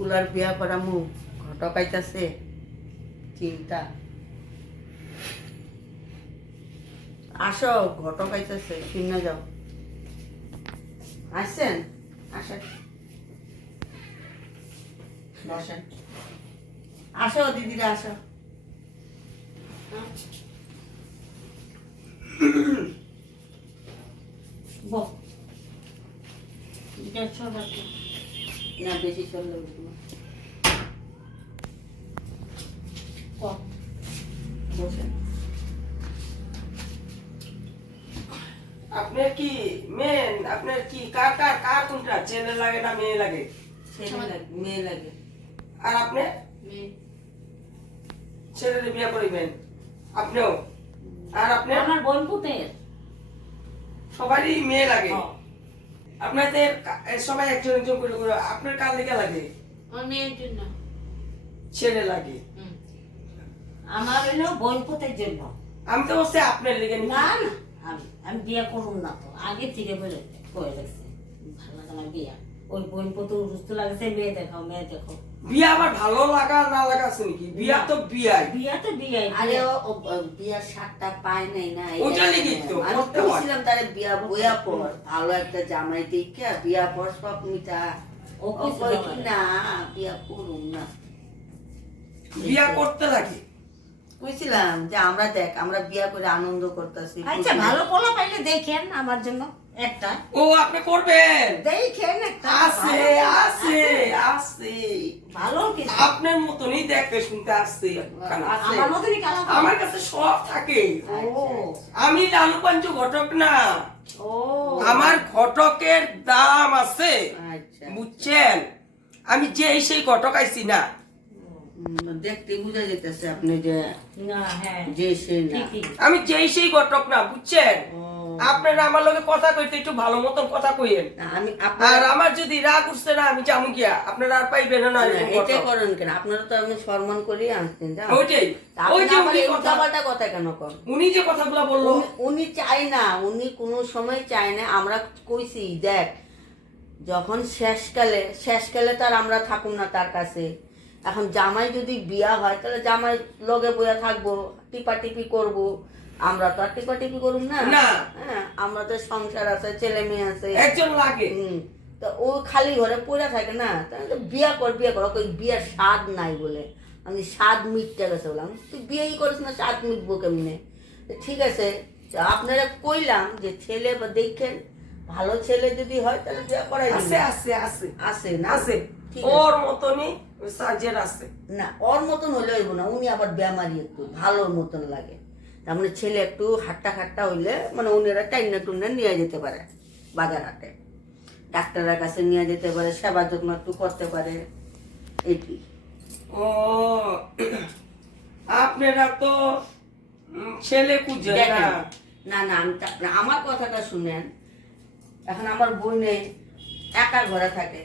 পুলার বিয়া করামু ঘটক আইতাছে চিন্তা। আসো ঘটক আইতাছে শুনে যাও। আসছেন? আসেন বসেন। আসো দিদিরা আসো। বল না বেশি চললে বসেন। আপনার কি মেন আপনার কি কার কার কার কোনটা ছেলে লাগে না মেয়ে লাগে? ছেলে লাগে মেয়ে লাগে। আর আপনি ছেলের বিয়ে করিবেন আপনিও? আর আপনি? আমার বোন পুতের সবারই মেয়ে লাগে। আপনাদের সবাই একজন একজন করে করে আপনার কার লেগে লাগে? আমার মেয়ের জন্য। ছেলে লাগে। আমার হলো বোন পুতের জন্য। আমি তো বলছি আপনার লেগে না না আমি বিয়ে করুন না তো আগে থেকে বলে কয়ে রাখছে ভালো লাগে না বিয়া। ওই বোন পুতে সুস্থ লাগছে মেয়ে দেখাও মেয়ে দেখো। বিয়া আবার ভালো লাগা না লাগা আছে নাকি? বিয়া তো বিয়াই। বিয়া তো বিয়াই। আরে ও বিয়ার শাকটা পায় নাই না। ওটা লেগেই তো আমি করতে হয়। বলছিলাম তারে বিয়া বইয়া পর ভালো একটা জামাই দেখে বিয়া পর সব মিটা। ও ও কই কি না বিয়া করুম না। বিয়া করতে লাগে। কইছিলাম যে আমরা দেখ আমরা বিয়া করে আনন্দ করতেছি। আচ্ছা ভালো পোলা পাইলে দেখেন আমার জন্য একটা। ও আপনি করবেন? দেখেন একটা আছে আছে আছে ভালো কিছু আপনার মতনই দেখতে শুনতে আসছে। আমার মতনই কালা। আমার কাছে সব থাকে। ও আমি লালু পাঞ্চু ঘটক না। ও আমার ঘটকের দাম আছে আচ্ছা বুঝছেন? আমি যে সেই ঘটক আইছি না। দেখতে বুঝা যেতেছে আপনি যে না হ্যাঁ যে সেই না। ঠিকই। আমি যে সেই ঘটক না বুঝছেন? ও, আপনারা আমার লগে কথা কইতে একটু ভালো মতন কথা কইেন। না, আমি আর আপনার আমার যদি রাগ উঠছে না আমি যাবো গিয়া আপনারা আর পাইবেন না এরকম এটা ঘটক। করেন কেন? আপনারা তো আমি সম্মান করি আনছেন জানো? ওইটাই ওই যে উনি কথা কথা কেন কর? উনি যে কথাগুলো বললো উনি চাই না, উনি কোনো সময় চায় না। আমরা কইছি দেখ যখন শেষকালে তার আমরা থাকুম না তার কাছে। এখন জামাই যদি বিয়া হয় তাহলে জামাই লগে বইয়া থাকবো, টিপাটিপি করব। আমরা তো আর টিপাটিপি করুম না। না। হ্যাঁ আমরা তো সংসার আছে, ছেলে মেয়ে আছে। একজন লাগে। তো ও খালি ঘরে পড়ে থাকে না, তাহলে তো বিয়া কর ওই বিয়ার স্বাদ নাই বলে। আমি স্বাদ মিটতে গেছে বললাম তুই বিয়েই করিস না, স্বাদ মিটবো কেমনে? ঠিক আছে আপনারা কইলাম যে ছেলে বা দেখেন ভালো ছেলে যদি হয় তাহলে বিয়ে করাই আছে আছে আছে আছে না আছে ঠিক ওর আছে। মতনই সাজের আছে। না ওর মতন হলে হইব না, উনি আবার বেমারি একটু ভালো মতন লাগে। তার মানে ছেলে একটু হাট্টা হইলে মানে উনিরা টাইনা টুন্না নিয়ে যেতে পারে বাজার হাটে, ডাক্তারের কাছে নিয়ে যেতে পারে, সেবা যত্ন একটু করতে পারে এটি। ও আপনারা তো ছেলে খুঁজেন না। দেখেন, না না আমার কথাটা শুনেন। এখন আমার বোনে একা ঘরে থাকে।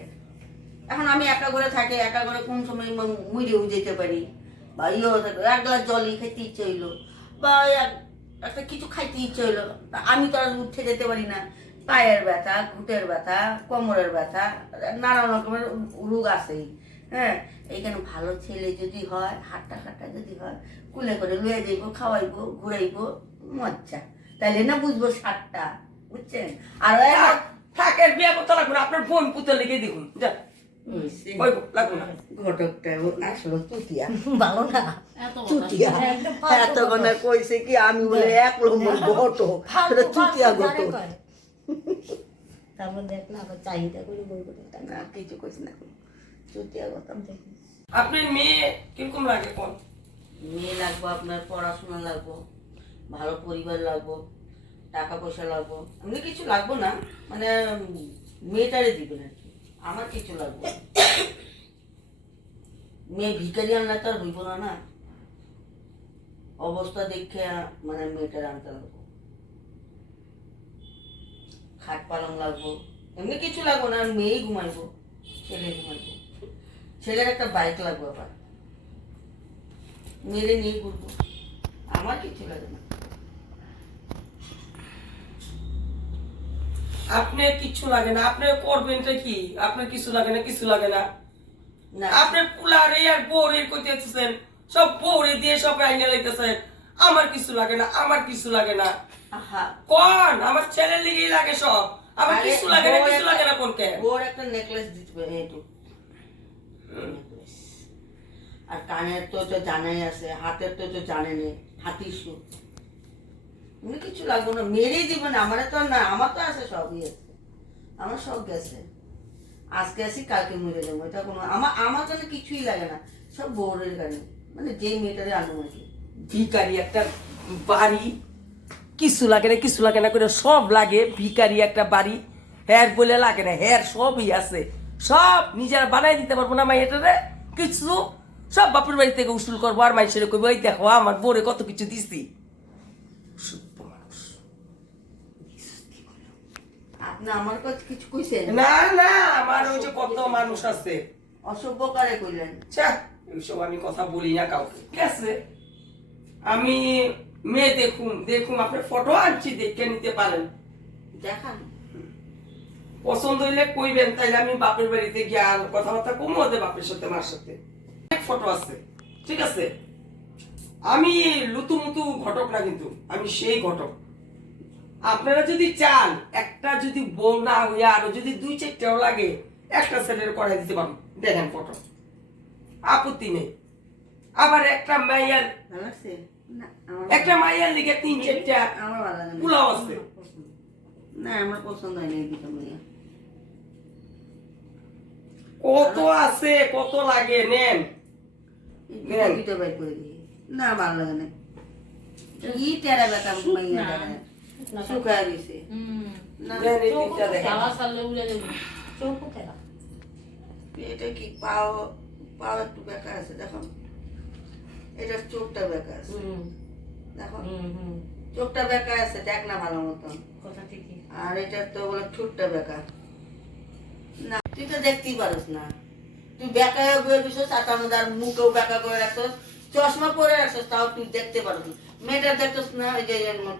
এখন আমি একা ঘরে থাকি, একা ঘরে কোন সময় মুড়েও যেতে পারি বা ইয়েও থাকে, এক গ্লাস জলই খেতে ইচ্ছে হইলো বা একটা কিছু খাইতে ইচ্ছে হইলো, তা আমি তো আর উঠে যেতে পারি না। পায়ের ব্যথা, ঘুটের ব্যথা, কোমরের ব্যথা, নানা রকমের রোগ আছেই। হ্যাঁ এইখানে ভালো ছেলে যদি হয়, হাট্টা যদি হয়, কুলে করে লুয়ে যাইব, খাওয়াইবো, ঘুরাইবো, মজ্জা। তাইলে না বুঝবো স্বাদটা, বুঝছেন? আর থাকের বিয়া করতে লাগবে না, আপনার বোন পুতে লেগে দেখুন লাগবে না। ঘটকটা আসলে তুতিয়া ভালো না চুতিয়া এতক্ষণ কইছে কি আমি বলে এক নম্বর ঘটক, চুতিয়া ঘটক। তারপর দেখ না আবার চাহিদা করে বলবো না কিছু কইস না, চুতিয়া ঘটক। আপনার মেয়ে কিরকম লাগে কোন? মেয়ে লাগবো, আপনার পড়াশোনা লাগবো, ভালো পরিবার লাগবো, টাকা পয়সা লাগবো। এমনি কিছু লাগবো না, মানে মেয়েটারে দিবেন আর কি, আমার কিছু লাগবো। মেয়ে ভিখারি আনলে তো আর হইব না। না অবস্থা দেখে মানে মেয়েটার আনতে লাগবো, খাট পালং লাগবো, এমনি কিছু লাগবো না। মেয়েই ঘুমাইবো, ছেলে ঘুমাইবো, ছেলের একটা বাইক লাগবো, আবার মেরে নিয়ে ঘুরবো, আমার কিছু লাগে না। আপনার কিছু লাগে না, আপনি করবেনটা কি? আপনার কিছু লাগে না, কিছু লাগে না। না। আপনার পুলারে আর বউরে কইতেছেন সব বউরে দিয়ে সব রাইনা লাইতেছেন আমার কিছু লাগে না আমার কিছু লাগে না আহা কোন আমার ছেলের লিগেই লাগে সব আমার আরে কিছু লাগে না বউর কিছু একটা- লাগে না কোন কে বউর একটা নেকলেস দিতে পারে এইটু necklace। আর কানের তো তো জানাই আছে, হাতের তো তো জানে নেই, হাতির সুর এমনি কিছু লাগবে না, মেরেই দিব না। আমার তো আর না, আমার তো আছে সবই আছে, আমার সব গেছে। আজকে আসি কালকে মরে যাবো, এটা কোনো আমার জন্য কিছুই লাগে না, সব বউরের গাড়ি, মানে যেই মেয়েটারে আনো আর কি। ভিখারি একটা বাড়ি কিছু লাগে না করে সব লাগে ভিখারি একটা বাড়ি হ্যার বলে লাগে না হ্যার সবই আছে সব নিজেরা বানাই দিতে পারবো না মাইয়াটারে কিছু সব বাপের বাড়ি থেকে উসুল করবো আর মাইসের কইবো ওই দেখো আমার বোরে কত কিছু দিছি সভ্য মানুষ। আপনি আমার কাছে কিছু কইছেন? না না আমার ওই যে কত মানুষ আছে অসভ্য কারে কইলেন? ছ্যা, এইসব আমি কথা বলি না কাউকে ঠিক আছে আমি মেয়ে দেখুন আপনার ফটো আনছি দেখে নিতে পারেন দেখান। পছন্দ হইলে কইবেন তাইলে আমি বাপের বাড়িতে গিয়ে আর কথাবার্তা কমো ওদের বাপের সাথে মার সাথে অনেক ফটো আছে ঠিক আছে আমি লুতুমুতু ঘটক না কিন্তু আমি সেই ঘটক আপনারা যদি চান একটা যদি বউ না হইয়া আরো যদি 2-4টাও লাগে একটা ছেলের করাই দিতে পারবো দেখেন ফটো আপত্তি নেই আবার একটা মাইয়ার ভালো লাগছে? না আমার একটা মাইয়ার লিগে 3-4টা আমার ভালো লাগে না। পোলাও আছে না আমার পছন্দ হয়নি এই দুটো মেয়ে। কত আছে কত লাগে নেন এই দুটো বের করে দিই। না ভালো লাগে না, কি টেরা বেটা মাইয়া দেখেন শুকায় গেছে। না নেন এই তিনটা দেখেন খাওয়া সারলে উড়ে যাবে চোখ খেলা এটা কি পাও পাও একটু বেকার আছে দেখো, এটার চোখটা বেকার আছে দেখো, চোখটা বেকার আছে, দেখ না ভালো মতন। কথা ঠিকই আর এটার তো বলে ঠোঁটটা বেকার। না তুই তো দেখতেই পারিস না, তুই বেকা হয়ে বয়ে দিছিস আর তার মধ্যে আর মুখেও বেকা করে রাখছিস, চশমা পরে রাখছিস, তাও তুই দেখতে পারিস না। মেয়েটা দেখছিস না ওই যে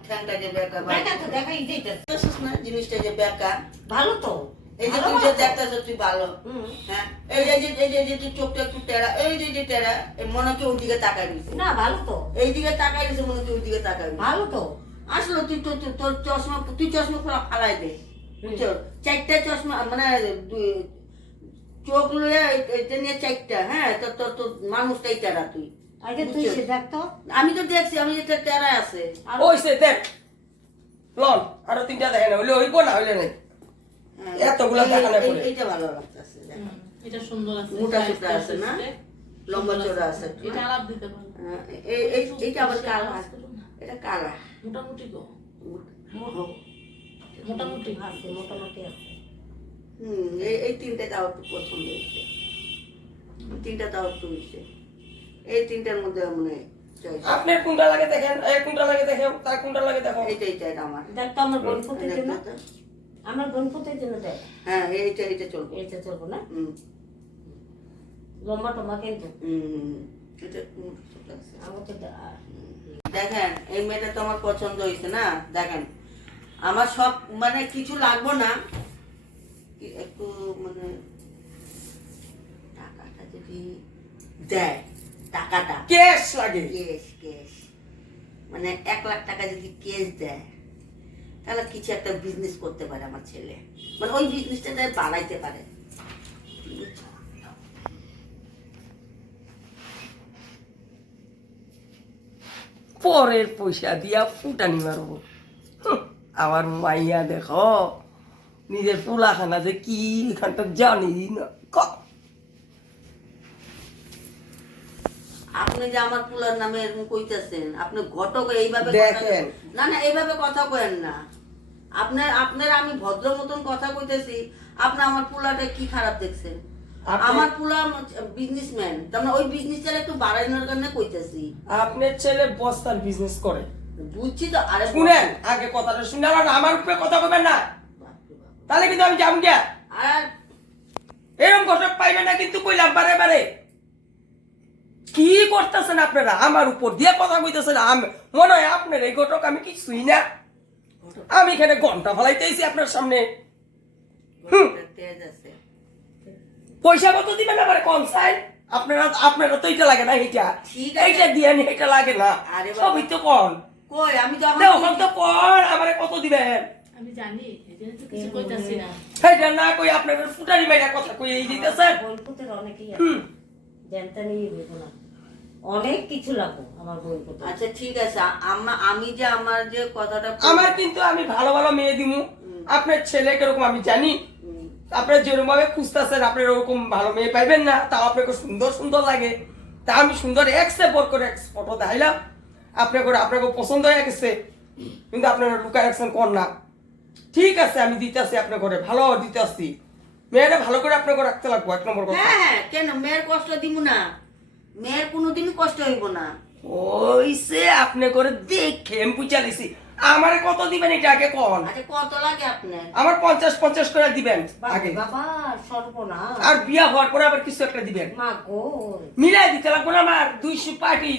ঠ্যাংটা যে বেকা দেখা তো দেখাই যাইতেছে দেখছিস না জিনিসটা যে বেকা, ভালো তো এই যে ভালো তুই যে তো। দেখতেছিস তুই ভালো, হ্যাঁ এই যে তুই চোখটা একটু টেরা, এই যে টেরা, এই মনে হচ্ছে ওই দিকে তাকাই দিছে, না ভালো তো এই দিকে তাকাই দিছে, মনে হচ্ছে ওই দিকে তাকাই দিছে। ভালো তো আসলে তোর চশমা, তুই চশমা পুরো ফালাই দে বুঝছো, 4টা চশমা মানে চোখ লইয়া এটা নিয়ে 4টা, হ্যাঁ তোর তোর তোর মানুষটাই টেরা তুই। আগে তুই বুঝছো? সে দেখতো আমি তো দেখছি, আমি যেটা টেরা আছে। আর ওইসে দেখ লন আরো 3টা দেখেন হইলে হইব না হইলে নাই হ্যাঁ, এতগুলা দেখানোর পরে। এইটা ভালো লাগতেছে, এটা সুন্দর আছে মোটা চোটা আছে না, লম্বা চোরা আছে একটু, এটা না? আলাপ দিতে পারো হ্যাঁ, এইটা আবার কালা, এটা কালা। মোটামুটি গো ও, মোটামুটি আছে মোটামুটি আছে এই 3টা তাও একটু পছন্দ হয়েছে, 3টা তাও একটু হয়েছে, এই 3টার মধ্যে মানে choice। আপনার কোনটা লাগে দেখেন এই কোনটা লাগে দেখেন তার কোনটা লাগে দেখো এইটা আমার। দেখতো আমার বোন ফুটের জন্য দেখো তো। আমার বোন ফুটের জন্য দেখ হ্যাঁ এইটা চলবে। এটা চলবো না হুম লম্বা টম্বা কিন্তু হুম, এটা ছোট আছে। আমার তো দেখেন এই মেয়েটা তো আমার পছন্দ হয়েছে না, দেখেন আমার সব মানে কিছু লাগবো না, একটু মানে টাকাটা যদি দেয়, টাকাটা ক্যাশ লাগে কেস মানে 1 লাখ টাকা যদি কেস দেয় তাহলে কিছু একটা বিজনেস করতে পারে আমার ছেলে, মানে ওই বিজনেসটা বাড়াইতে পারে। পরের পয়সা দিয়া ফুটানি মারবো হুঁ, আমার মাইয়া দেখো নিজের পোলাখানা যে কি এখানটা জানি না আপনি যে আমার পুলার নামে এরকম কইতেছেন, আপনি ঘটক এইভাবে দেখেন। না না এইভাবে কথা কয়েন না, আপনার আমি ভদ্র মতন কথা কইতেছি, আপনি আমার পুলাটা কি খারাপ দেখছেন? আপনি- আমার পুলা বিজনেসম্যান, তার মানে ওই বিজনেসটা একটু বাড়ানোর জন্য কইতেছি। আপনার ছেলে বস্তার বিজনেস করে বুঝছি তো, আরে শুনেন আগে কথাটা শুনে আমার উপরে কথা বলবেন না বাপরে বাপ। তাহলে কিন্তু আমি যাম গিয়া আর এরকম ঘটক পাইবে না কিন্তু কইলাম বারে বারে কি করতেছেন আপনারা আমার উপর দিয়ে কথা কইতেছেন মনে হয় আপনার এই ঘটক আমি কিছুই না আমি এখানে ঘন্টা ফলাইতেছি আপনার সামনে ঘটকটা তেজ আছে। পয়সা কত দিবেন আবার কোন সাইড আপনারা তো এটা লাগে না এইটা ঠিক আছে। এইটা দিয়ে নি এটা লাগে না আরে বাবা। সবই তো কোন কই আমি তো দেখুন তো কোন আমারে কত দিবেন আমি জানি এই জন্য তো কিছু কইতাছি না সেইটা না কই আপনাদের ফুটারি মাইরা কথা কই এই দিতেছেন বইপুতের অনেকেই আছে হুম জানতে নিয়ে ভেবো না অনেক কিছু লাগবো আমার বইপুতে আচ্ছা ঠিক আছে আমি যে আমার যে কথাটা আমার কিন্তু আমি ভালো ভালো মেয়ে দিমু আপনার ছেলে কিরকম আমি জানি হুম, আপনার যেরকম ভাবে খুঁজতেছেন আপনার ওরকম ভালো মেয়ে পাইবেন না তাও আপনাকে সুন্দর সুন্দর লাগে তা আমি সুন্দর এক্সপোর্ট করে ফটো দেখাইলাম আপনাকে পছন্দ হয়ে গেছে কিন্তু আপনারা লুকায় রাখছেন কোন না ঠিক আছে আমি দিতে আসি আপনার ঘরে ভালো দিতে আসছি মেয়েটা ভালো করে আপনাকে রাখতে লাগবো 1 নম্বর কথা হ্যাঁ কেন মেয়ের কষ্ট দিব না মেয়ের কোনোদিনই কষ্ট হইব না ওইসে আপনি করে দেখে আমি পুচালিছি আমারে কত দিবেন এটা আগে কোন আচ্ছা কত লাগে আপনার আমার 50 করে দিবেন আগে বাবা সর্বনাশ আর বিয়া হওয়ার পরে আবার কিছু একটা দিবেন মা গো মিলাই দিতে লাগবো না আমার 200 পার্টি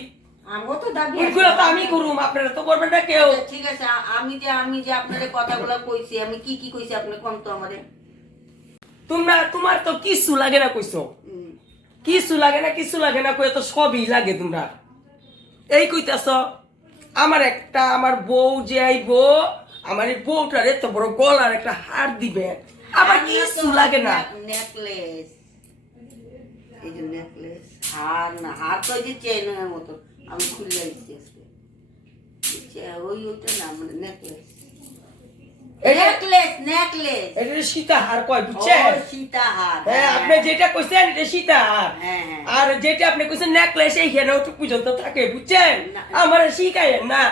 আমগো তো দাবি ওইগুলো তো আমি করুম আপনারা তো করবেন না কেউ আচ্ছা, ঠিক আছে আমি যে আপনাদের কথাগুলো কইছি আমি কি কি কইছি আপনি কোন তো আমারে তোমার তো কিছু লাগে না কইছো হুম, কিছু লাগে না কই তো সবই লাগে তোমরা এই কইতাছ আমার বউ যে আইবো আমার এই বউটার এত বড় গলার একটা হার দিবে আবার কিছু লাগে না নেকলেস এই যে নেকলেস হার তো ওই যে চেনের মতো আমি খুলে দিচ্ছি আজকে ওইটা না মানে নেকলেস এটা নেকলেস এটা সীতা হার কয় বুঝছেন সীতা হার হ্যাঁ আপনি যেটা কইছেন এটা সীতা হার হ্যাঁ, হ্যাঁ। আর যেটা আপনি কইছেন নেকলেস এইখানে ওটু পর্যন্ত থাকে বুঝছেন না। আমার শিখাইয়েন না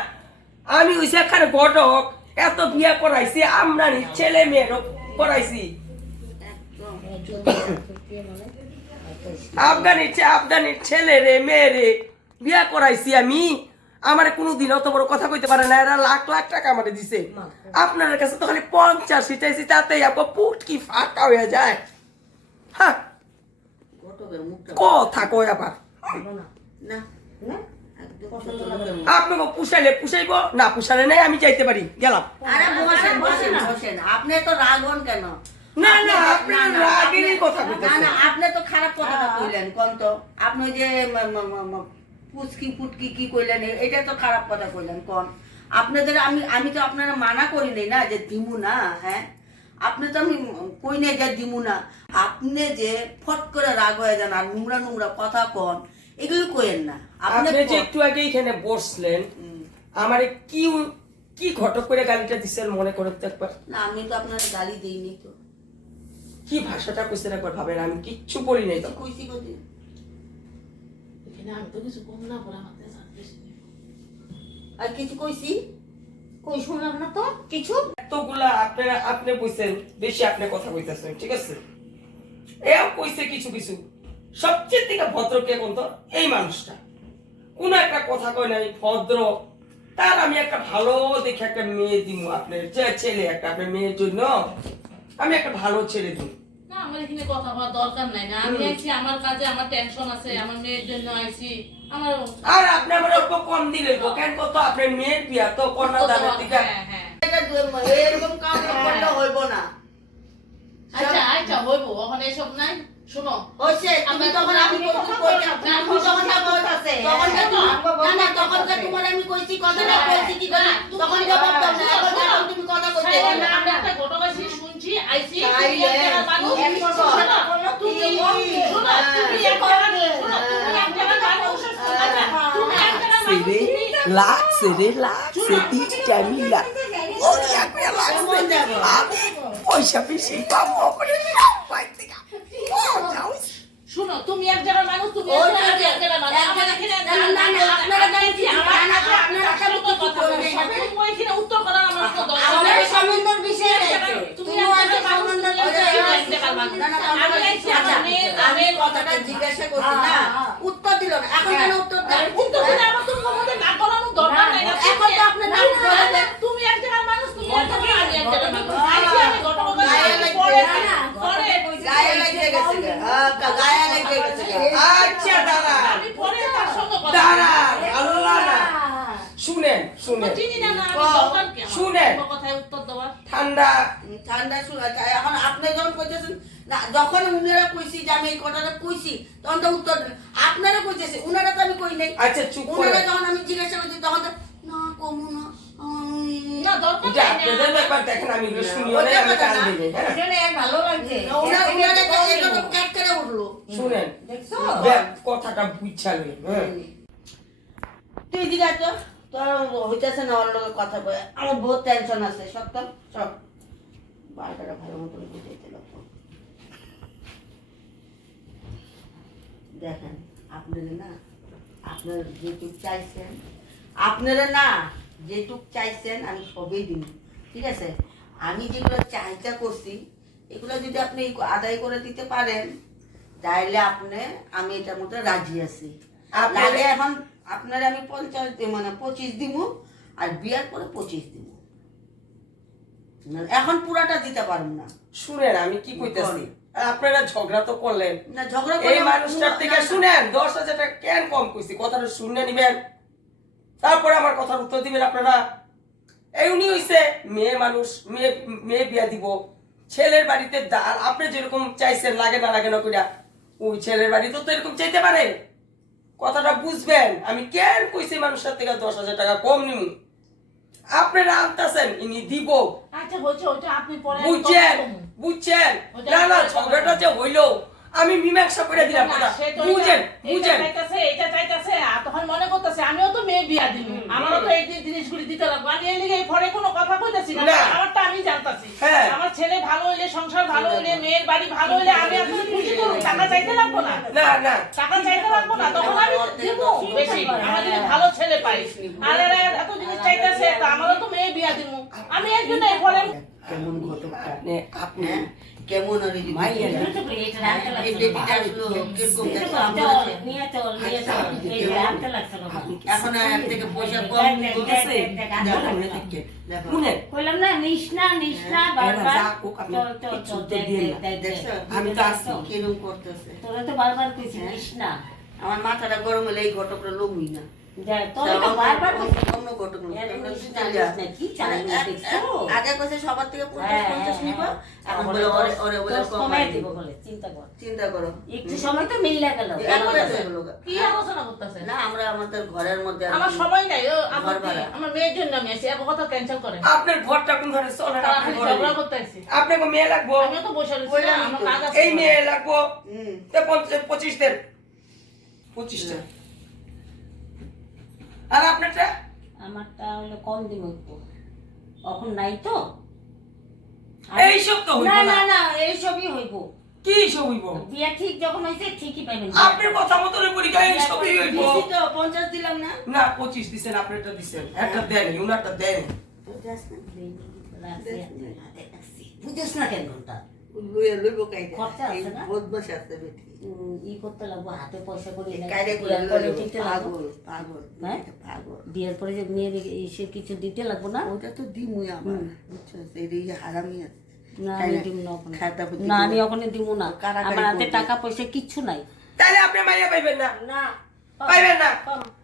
আমি হইছে এখানে ঘটক এত বিয়া করাইছি আমরানি ছেলে মেয়েরও করাইছি আফগানির ছেলে রে মেয়ে রে বিয়া করাইছি আমি আমার কোনোদিন অত বড় কথা কইতে পারে না এরা লাখ লাখ টাকা আমারে দিছে আপনার কাছে তো খালি 50 চাইছি তাতেই আপনার পুট কি ফাঁকা হয়ে যায় হ্যাঁ ঘটকের মুখটা কথা কয় আবার না না একদম পছন্দ ছোট লাগে লোকের মুখ। আপনাকে পুষাইবো না পুষালে নাই আমি যাইতে পারি গেলাম আরে বসেন আপনি তো রাগ হন কেন না না আপনি রাগেরই কথা না কইতেছেন না আপনি তো খারাপ কথাটা কইলেন কোন তো আপনি ওই যে পুচকি পুটকি কি কইলেন এটা তো খারাপ কথা কইলেন কোন আপনাদের আমি তো আপনারা মানা করি নাই না যে দিমু না হ্যাঁ আপনি তো আমি কই নাই যে দিমু না আপনি যে ফট করে রাগ হয়ে যান আর নোংরা কথা কন এগুলো কইেন না আপনি যে একটু আগে এখানে বসলেন আমারে কি ঘটক করে গালিটা দিচ্ছেন মনে করে তো একবার না আমি তো আপনারা গালি দেইনি তো কি ভাষাটা কইছেন একবার ভাবেন আমি কিচ্ছু বলি নাই তো কইছি কইছি এখানে আমি তো কিছু কম না বলা আমাদের জানতে আর কিছু কইছি কই শুনলাম না তো কিছু এতগুলা আপনি বলছেন বেশি আপনি কথা কইতেছেন ঠিক আছে এও কইছে কিছু সবচেয়ে থেকে ভদ্র কে কোন তো এই মানুষটা কোন একটা কথা কয় নাই ভদ্র তার আমি একটা ভালো দেখে একটা মেয়ে দিমু আপনার যে ছেলে একটা আপনার মেয়ের জন্য আমি একটা ভালো ছেলে দিই না আমার এখানে কথা বলার দরকার নাই না আমি আইছি আমার কাজে আমার টেনশন আছে আমার মেয়ের জন্য আইছি আমার আর আপনি আমার অল্প কম দিলে কেন কত আপনার মেয়ের বিয়া তো কন্যা দানের দিকে হ্যাঁ হ্যাঁ এটা এরকম কাম করলে হইব না আচ্ছা আচ্ছা হইবো এখন এসব নাই শোনো হইছে তুমি তখন আমি কইছি তুমি তখন না বলতাছে তখন না তখন যে তোমার আমি কইছি কথাটা কইছি কি করে তখন জবাব দাও না এখন তুমি কথা কইতে না আমরা একটা ঘটনা শুনছি আইছি তাইলে তুমি লাগছে তিনটা মিলা পয়সা বেশি পাবো শুনো তুমি এক জায়গার মানুষ তুমি এক জায়গার মানুষ আমার এখানে আপনারা জানেন আপনারা কথা বলবে তুমি এখানে উত্তর করার আমার কোনো দরকার আমাদের নেই সম্বন্ধের বিষয় তুমি এক জায়গার মানুষ আমি আইছি আমি কথাটা জিজ্ঞাসা করছি না উত্তর দিল না এখন কেন উত্তর দেন উত্তর দিলে আমার তুমি আমাদের না করানো দরকার নাই এখন তো আপনি না বলবেন তুমি এক জায়গার মানুষ তুমি এক জায়গার আমি এক জায়গার মানুষ আইছি আমি ঘটনা পরে গায়ে লাগিয়ে গেছে গায়ে লাগিয়ে গেছে আচ্ছা দাঁড়া আমি পরে তার সঙ্গে কথা দাঁড়া আল্লাহ না শুনেন চিনি না আমি দরকার কি শুনেন। কথায় উত্তর দেওয়ার ঠান্ডা ঠান্ডা এখন আপনি যখন কইতেছেন না, যখন উনারা কইছি যে আমি এই কথাটা কইছি তখন তো উত্তর দেন। আপনারা কইতেছে, উনারা তো আমি কই নাই। আচ্ছা চুপ করে উনারা যখন আমি জিজ্ঞাসা করছি তখন তো না কমু না না দরকার এটা নাই না। আপনাদের ব্যাপার দেখেন আমি এগুলো শুনিও না আমি কান দিই হ্যাঁ ওখানে ভালো লাগছে উনারা তো এগুলো কাট করে উঠলো। শুনেন দেখছো কথাটা বুঝছালি হ্যাঁ তুই দিঘা তো তোর হইতেছে না ওর লোকের কথা বলে আমার বহুত টেনশন আছে সত্য সব বারোটা ভালো মতো বুঝাইতে লাগবো। দেখেন আপনারা না, আপনারা যেটুক চাইছেন, আপনারা না যেটুক চাইছেন আমি সবই দিন, ঠিক আছে? আমি যেগুলো চাহিদা করছি এগুলো যদি আপনি আদায় করে দিতে পারেন তাহলে আপনি, আমি এটার মধ্যে রাজি আছি। লাগে এখন আপনারা আমি 50 মানে 25 দিব আর বিয়ার পরে 25 দিব, এখন পুরাটা দিতে পারবো না। শুনেন আমি কি কইতাছি আপনারা ঝগড়া তো করলেন না ঝগড়া এই মানুষটার থেকে শুনেন 10,000 টাকা কেন কম কইছি কথাটা শুনে নিবেন তারপরে আমার কথার উত্তর দিবেন আপনারা। এই উনি হইছে মেয়ে মানুষ, মেয়ে বিয়া দিব, ছেলের বাড়িতে দাঁড় আপনি যেরকম চাইছেন লাগে না কইরা ওই ছেলের বাড়িতে তো এরকম চাইতে পারে। কথাটা বুঝবেন আমি কেন কইছি মানুষের থেকে 10,000 টাকা কম নিমু, আপনারা আনতেছেন ইনি দিব আচ্ছা হচ্ছে ওটা আপনি পরে বুঝছেন না ঝগড়াটা যে হইলো আমি মীমাংসা করে দিলাম কথা বুঝেন এটা চাইতেছে আর তখন মনে করতেছে আমিও তো মেয়ে বিয়া দিব, আমারও তো এই জিনিসগুলি দিতে লাগবে। আমি এই লিগে পরে কোনো কথা কইতাছি না, আমারটা আমি জানতাছি। আমার ছেলে ভালো হইলে, সংসার ভালো হইলে, মেয়ের বাড়ি ভালো হইলে আমি আপনাকে খুশি করব, টাকা চাইতে লাগবো না। না টাকা চাইতে লাগবো না, তখন আমি দিব বেশি, আমার যদি ভালো ছেলে পাই। আর এরা এত জিনিস চাইতেছে তো আমারও তো মেয়ে বিয়া দিব, আমি এর জন্য পরে কেমন ঘটকটা আপনি কেমন আর এই মাইয়া এই বেটিটা আসলো কিরকম দেখো আমরা নিয়ে চল এই যে আনতে লাগছে না এখন আর এর থেকে পয়সা কম গেছে। দেখো শুনেন কইলাম না নিষ্ণা বারবার চল দেখছো আমি তো আসছি কিরকম করতেছে। তোরা তো বারবার কইছিস নিষ্ণা আমার মাথাটা গরম হলে এই ঘটকটা লমুই না। যাই তোরা তো বারবার অন্য ঘটক কি চালানি দেখছো আগে কইছে সবার থেকে 50 নিব, এখন বলে ওরে বলে কমাই দিব বলে চিন্তা কর চিন্তা করো একটু সময় তো মিললে গেল কি আলোচনা করতেছে। না আমরা আমাদের ঘরের মধ্যে আমার সময় নাই, ঘর ভাড়া। আমার মেয়ের জন্য আমি আছি, এত কথা ক্যান্সেল করেন। আপনার ঘরটা কোন ধরে চলে না আপনি ঘরে ঝগড়া করতে আছি, আপনাকে মেয়ে লাগবো আমিও তো বসে রয়েছি, আমার কাজ আছে। এই মেয়ে লাগবো তে 25 দেন 25 টা আর আপনারটা আমারটা হলে কম দিব একটু এখন নাই তো এই সব তো হইব না না না না এই সবই হইব কি সব হইব বিয়া ঠিক যখন হইছে ঠিকই পাইবেন আপনার কথা মতো পরীক্ষা এই সবই হইব দিছি তো 50 দিলাম না। না 25 দিবেন আপনারটা দিবেন একটা দেন উনারটা দেন বুঝছ না কেন ঘন্টা লইয়া লইব কাইটা খরচা আছে না? বদমাশ আছে বেটি ই করতে লাগবো হাতে পয়সা করে এনে কাইরে বিয়ার পরে দিতে লাগবো পাগল পাগল হ্যাঁ? পাগল বিয়ের পরে যে মেয়ের এসে কিছু দিতে লাগবো না ওটা তো দিমুই আমার বুঝছো এই যে হারামি আছে না আমি দিব না ওখানে খাতা পুতি না আমি ওখানে দিব না কারাকারি আমার হাতে করবে। টাকা পয়সা কিচ্ছু নাই তাহলে আপনি মাইয়া পাইবেন না না পাইবেন না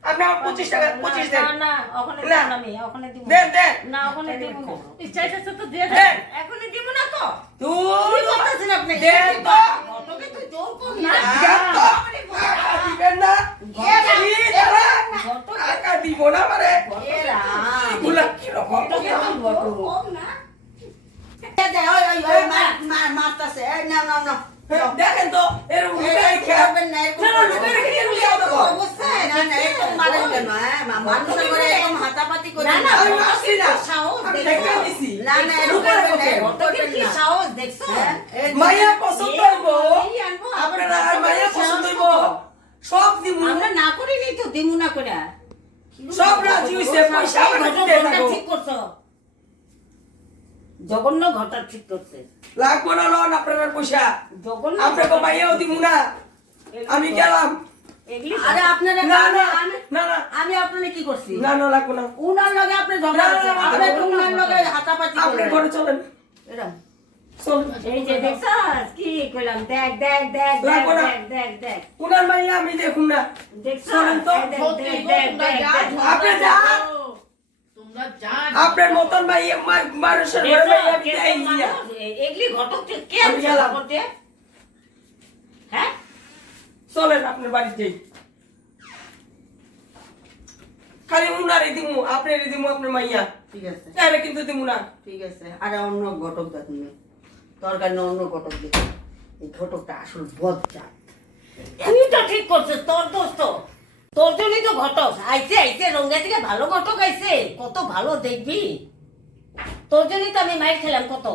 আপনি আমার 25 টাকা 25 দেন না ওখানে না। দিব না আমি ওখানে দিব দেন দেন না ওখানে দিব না ইচ্ছা আছে তো দিয়ে দেন এখনই দিব না তো তুই করতেছেন আপনি দেন তো ঘটকে তুই জোর কর না দেন তো টাকা দিবেন না টাকা দিব না মানে এগুলা কি রকম কম না মারতাছে না না না দেখেন তো এর উল্টাই খেয়ে চলো লুকাই রেখে দিয়ে যাও তো মানুষের ঘরে এরকম হাতাপাতি করে না, না, আমি মারছি না সাহস আমি দেখো। দেখা দিছি না না এরকম করবেন না, এরকম তোকে করবেন কি না। সাহস দেখছো মাইয়া পছন্দ হইব এই আনবো, আপনারা আর মাইয়া পছন্দ হইব সব দিমু আমরা না করি নি তো দিমু না করে সব রাজি হইছে পয়সা আমরা দিতে ঘটনা লাগবো ঠিক করছো জঘন্য ঘটা ঠিক করছে লাগবো না লোন আপনার পয়সা জঘন্য আপনাকে মাইয়াও দিমু না আমি গেলাম এগুলি আরে আপনারা না না আমি- না না আমি আপনারা কি করছি না না লাগবো না উনার লগে আপনি ঝগড়া না, না, করছেন না, আপনি না, উনার লগে হাতাপাতি আপনার করেন ঘরে চলেন এরকম চলেন এই যে দেখছস কি কইলাম দেখ দেখ দেখ দেখ লাগবো না। দেখ দেখ দেখ উনার মাইয়া আমি দেখুন না দেখছস চলেন তো। দেখ, দেখ, সত্যি দেখ, গো, দেখ, তোমরা দেখ, যা দেখ। ঝগড়া আপনি যা। করো, তোমরা যা আপনার মতন মানুষের ঘরে মাইয়া আমি যাইনি না। এগুলি ঘটক কে আমি আছে গেলাম। খবর দিয়ে? হ্যাঁ চলেন আপনার বাড়িতে খালি উনারে দিমু আপনারে দিমু আপনার মাইয়া ঠিক আছে তাহলে কিন্তু দিমু না। ঠিক আছে আরে অন্য ঘটক দেখ তুমি তরকারি না অন্য ঘটক দেখো এই ঘটকটা আসল বজ্জাত তুই তো ঠিক করছিস, তোর দোষ তো। তোর জন্যই তো ঘটক আইছে আইছে রঙ্গা থেকে ভালো ঘটক আইছে, কত ভালো দেখবি। তোর জন্যই তো আমি মাইর খেলাম কত।